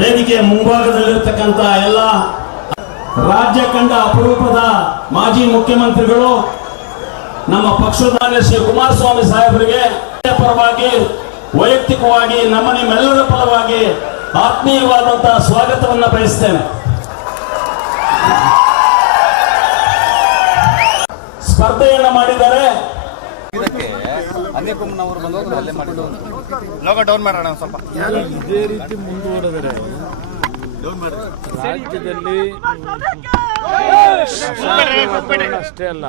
ವೇದಿಕೆಯ ಮುಂಭಾಗದಲ್ಲಿರ್ತಕ್ಕಂಥ ಎಲ್ಲ ರಾಜ್ಯ ಕಂಡ ಅಪರೂಪದ ಮಾಜಿ ಮುಖ್ಯಮಂತ್ರಿಗಳು ನಮ್ಮ ಪಕ್ಷದ ಶ್ರೀ ಕುಮಾರಸ್ವಾಮಿ ಸಾಹೇಬರಿಗೆ ಪರವಾಗಿ ವೈಯಕ್ತಿಕವಾಗಿ ನಿಮ್ಮೆಲ್ಲರ ಪರವಾಗಿ ಆತ್ಮೀಯವಾದಂತಹ ಸ್ವಾಗತವನ್ನು ಬಯಸ್ತೇನೆ. ಸ್ಪರ್ಧೆಯನ್ನ ಮಾಡಿದ್ದಾರೆ. ಇದೇ ರೀತಿ ಮುಂದುವರೆದರೆ ರಾಜ್ಯದಲ್ಲಿ ಅಷ್ಟೇ ಅಲ್ಲ,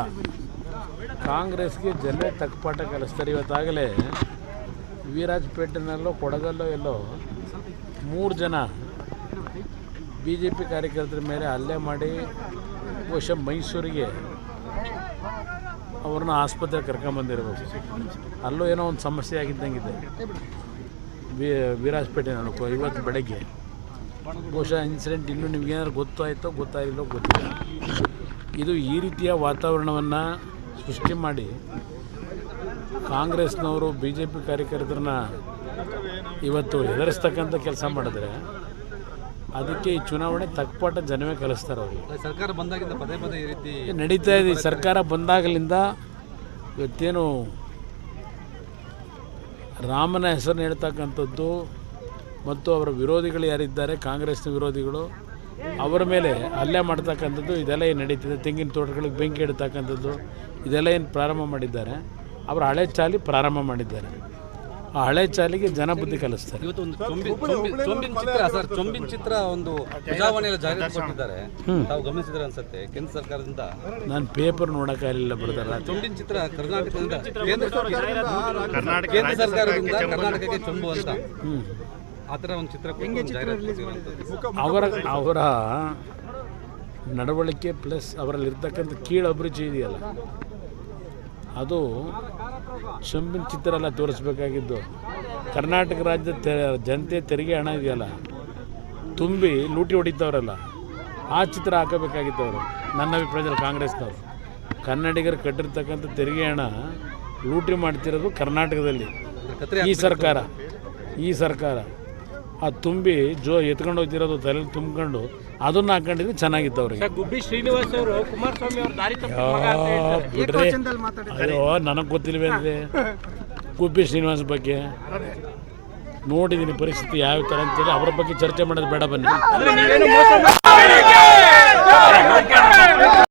ಕಾಂಗ್ರೆಸ್ಗೆ ಜನ ತಕ್ಕಪಾಠ ಕಲಿಸ್ತಾರೆ. ಇವತ್ತಾಗಲೇ ವಿರಾಜಪೇಟೆನಲ್ಲೋ ಕೊಡಗಲ್ಲೋ ಎಲ್ಲೋ 3 ಜನ BJP ಕಾರ್ಯಕರ್ತರ ಮೇಲೆ ಹಲ್ಲೆ ಮಾಡಿ ಬಹುಶಃ ಮೈಸೂರಿಗೆ ಅವ್ರನ್ನ ಆಸ್ಪತ್ರೆಗೆ ಕರ್ಕೊಂಬಂದಿರಬೇಕು. ಅಲ್ಲೂ ಏನೋ ಒಂದು ಸಮಸ್ಯೆ ಆಗಿದ್ದಂಗಿದೆ ವಿರಾಜಪೇಟೆನಲ್ಲೂ ಇವತ್ತು ಬೆಳಗ್ಗೆ. ಬಹುಶಃ ಇನ್ಸಿಡೆಂಟ್ ಇನ್ನೂ ನಿಮಗೇನಾದ್ರು ಗೊತ್ತಾಯಿತೋ ಗೊತ್ತಾಗಿಲ್ಲೋ ಗೊತ್ತಿಲ್ಲ. ಇದು ಈ ರೀತಿಯ ವಾತಾವರಣವನ್ನು ಸೃಷ್ಟಿ ಮಾಡಿ ಕಾಂಗ್ರೆಸ್ನವರು BJP ಕಾರ್ಯಕರ್ತರನ್ನ ಇವತ್ತು ಹೆದರಿಸ್ತಕ್ಕಂಥ ಕೆಲಸ ಮಾಡಿದ್ರೆ ಅದಕ್ಕೆ ಈ ಚುನಾವಣೆ ತಕ್ಕಪಾಠ ಜನವೇ ಕಲಿಸ್ತಾರೆ ಅವ್ರಿಗೆ. ಸರ್ಕಾರ ಬಂದಾಗಿಂದ ಪದೇ ಪದೇ ಈ ರೀತಿ ನಡೀತಾ ಇದೆ. ಸರ್ಕಾರ ಬಂದಾಗಲಿಂದ ಇವತ್ತೇನು ರಾಮನ ಹೆಸರನ್ನು ಹೇಳ್ತಕ್ಕಂಥದ್ದು ಮತ್ತು ಅವರ ವಿರೋಧಿಗಳು ಯಾರಿದ್ದಾರೆ, ಕಾಂಗ್ರೆಸ್ನ ವಿರೋಧಿಗಳು, ಅವರ ಮೇಲೆ ಹಲ್ಲೆ ಮಾಡ್ತಕ್ಕಂಥದ್ದು ಇದೆಲ್ಲ ಏನು ನಡೀತಿದೆ. ತೆಂಗಿನ ತೋಟಗಳಿಗೆ ಬೆಂಕಿ ಇಡ್ತಕ್ಕಂಥದ್ದು ಇದೆಲ್ಲ ಏನು ಪ್ರಾರಂಭ ಮಾಡಿದ್ದಾರೆ, ಅವರ ಹಳೆ ಚಾಲಿ ಪ್ರಾರಂಭ ಮಾಡಿದ್ದಾರೆ. ಆ ಹಳೆ ಚಾಲಿಗೆ ಜನ ಬುದ್ಧಿ ಕಲಿಸ್ತಾರೆ. ಇವತ್ತು ಒಂದು ಚೊಂಬಿನ ಚಿತ್ರ ಒಂದು ಪ್ರಜಾವಾಣಿಯಲ್ಲಿ ಜಾಹೀರಾತು ಕೊಟ್ಟಿದ್ದಾರೆ, ತಾವು ಗಮನಿಸಿದ್ರೆ ಅನ್ಸುತ್ತೆ. ಕೇಂದ್ರ ಸರ್ಕಾರದಿಂದ ನಾನು ಪೇಪರ್ ನೋಡೋಕ್ಕಾಗಲಿಲ್ಲ ಬರ್ತಾರ. ಚೊಂಬಿನ ಚಿತ್ರ ಕರ್ನಾಟಕದಿಂದ ಕೇಂದ್ರ ಸರ್ಕಾರದಿಂದ ಕರ್ನಾಟಕಕ್ಕೆ ಚೊಂಬು ಅಂತ ಆ ಥರ ಒಂದು ಚಿತ್ರ ಅವರ ನಡವಳಿಕೆ ಪ್ಲಸ್ ಅವರಲ್ಲಿರ್ತಕ್ಕಂಥ ಕೀಳು ಅಭಿರುಚಿ ಇದೆಯಲ್ಲ, ಅದು ಚೊಂಬಿನ ಚಿತ್ರ ಎಲ್ಲ ತೋರಿಸ್ಬೇಕಾಗಿದ್ದು. ಕರ್ನಾಟಕ ರಾಜ್ಯದ ಜನತೆ ತೆರಿಗೆ ಹಣ ಇದೆಯಲ್ಲ ತುಂಬಿ ಲೂಟಿ ಹೊಡಿತವ್ರಲ್ಲ, ಆ ಚಿತ್ರ ಹಾಕಬೇಕಾಗಿತ್ತು ಅವರು. ನನ್ನ ಅಭಿಪ್ರಾಯದಲ್ಲಿ ಕಾಂಗ್ರೆಸ್ನವರು ಕನ್ನಡಿಗರು ಕಟ್ಟಿರ್ತಕ್ಕಂಥ ತೆರಿಗೆ ಹಣ ಲೂಟಿ ಮಾಡ್ತಿರೋದು ಕರ್ನಾಟಕದಲ್ಲಿ ಈ ಸರ್ಕಾರ ಆ ತುಂಬಿ ಎತ್ಕೊಂಡು ಹೋಗ್ತಿರೋದು ತಲೆಯಲ್ಲಿ ತುಂಬ್ಕೊಂಡು ಅದನ್ನು ಹಾಕೊಂಡಿದ್ರೆ ಚೆನ್ನಾಗಿತ್ತು ಅವ್ರಿಗೆ. ಗುಬ್ಬಿ ಶ್ರೀನಿವಾಸ್ ಅವರು ಕುಮಾರಸ್ವಾಮಿ ಅವರು ದಾರಿ ಬಿಡ್ರಿ, ಅಯ್ಯೋ ನನಗೆ ಗೊತ್ತಿಲ್ವೇ ಅಂದರೆ ಗುಬ್ಬಿ ಶ್ರೀನಿವಾಸ್ ಬಗ್ಗೆ ನೋಡಿದ್ದೀನಿ ಪರಿಸ್ಥಿತಿ ಯಾವ ಥರ ಅಂತೇಳಿ. ಅವರ ಬಗ್ಗೆ ಚರ್ಚೆ ಮಾಡೋದು ಬೇಡ, ಬನ್ನಿ.